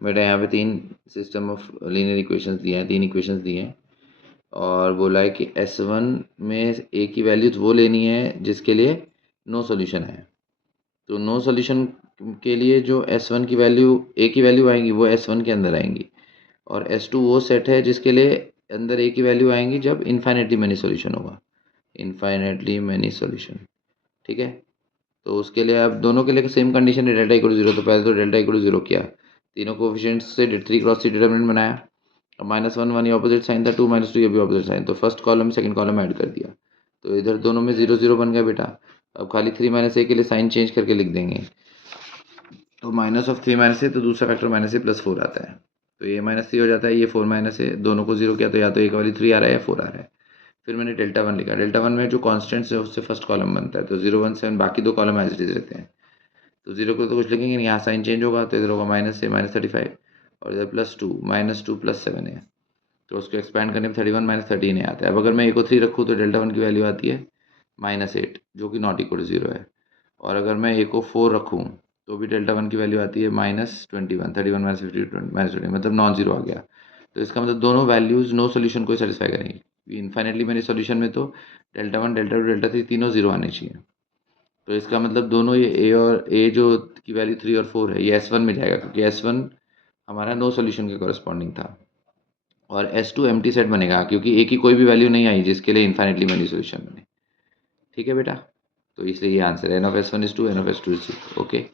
बेटा यहाँ पे 3 सिस्टम ऑफ लीनियर इक्वेशंस दिए हैं, 3 इक्वेशंस दिए हैं और बोला है कि S1 में ए की वैल्यूज वो लेनी है जिसके लिए नो सॉल्यूशन है। तो नो सॉल्यूशन के लिए जो S1 की वैल्यू ए की वैल्यू आएंगी वो S1 के अंदर आएंगी, और S2 वो सेट है जिसके लिए अंदर ए की वैल्यू आएंगी जब इन्फाइनेटली मैनी सॉल्यूशन होगा, इन्फाइनेटली मैनी सॉल्यूशन। ठीक है, तो उसके लिए अब दोनों के लिए सेम कंडीशन है, डेल्टा इक्वल 0। तो पहले तो डेल्टा इक्वल 0 किया, तीनों कोएफिशिएंट्स से 3 क्रॉस 3 डिटरमिनेंट बनाया। अब -1 1 ये ऑपोजिट साइन था, 2 -2 ये भी ऑपोजिट साइन, तो first column second column add कर दिया, तो इधर दोनों में 0 0 बन गया बेटा। अब खाली 3 - a के लिए साइन चेंज करके लिख देंगे, तो -3 - a, तो दूसरा फैक्टर -a + 4 आता है, तो ये -3 हो जाता है, ये 4 - a, दोनों को 0 किया तो या तो एक वाली 3 आ रहा है या 4 आ रहा है। फिर मैंने डेल्टा 1 लिखा, डेल्टा 1 में जो कॉन्स्टेंट्स है उससे फर्स्ट कॉलम बनता है, तो 0 1 7 बाकी दो कॉलम एज इट इज रहते हैं। तो 0 को तो कुछ लिखेंगे नहीं, यहाँ साइन चेंज होगा, तो इधर होगा -a -35 और इधर +2 -2 + 7 है, तो उसको एक्सपैंड करने पर 31 - 13 आता है। अब अगर मैं ए को 3 रखूँ तो डेल्टा 1 की वैल्यू आती है -8, जो कि नॉट इक्वल 0 है, और अगर मैं ए को 4 रखूँ तो भी डेल्टा 1 की वैल्यू आती है -21, 31 - 50 -20, मतलब नॉन जीरो आ गया। तो इसका मतलब दोनों वैल्यूज़ नो सोल्यूशन को सेटिस्फाई करेंगी। इन्फाइनेटली मैनी सोल्यूशन में तो डेल्टा 1 डेल्टा 2 डेल्टा 3 तीनों जीरो आने चाहिए, तो इसका मतलब दोनों ये ए जो की वैल्यू 3 और 4 है ये S1 में जाएगा, क्योंकि S1 हमारा नो सोल्यूशन के कॉरेस्पॉन्डिंग था, और S2 एम्प्टी सेट बनेगा क्योंकि ए की कोई भी वैल्यू नहीं आई जिसके लिए इन्फाइनेटली मैनी सोल्यूशन बने। ठीक है बेटा, तो इसलिए ये आंसर है, n of S1 is 2, n of S2 is 0। Okay.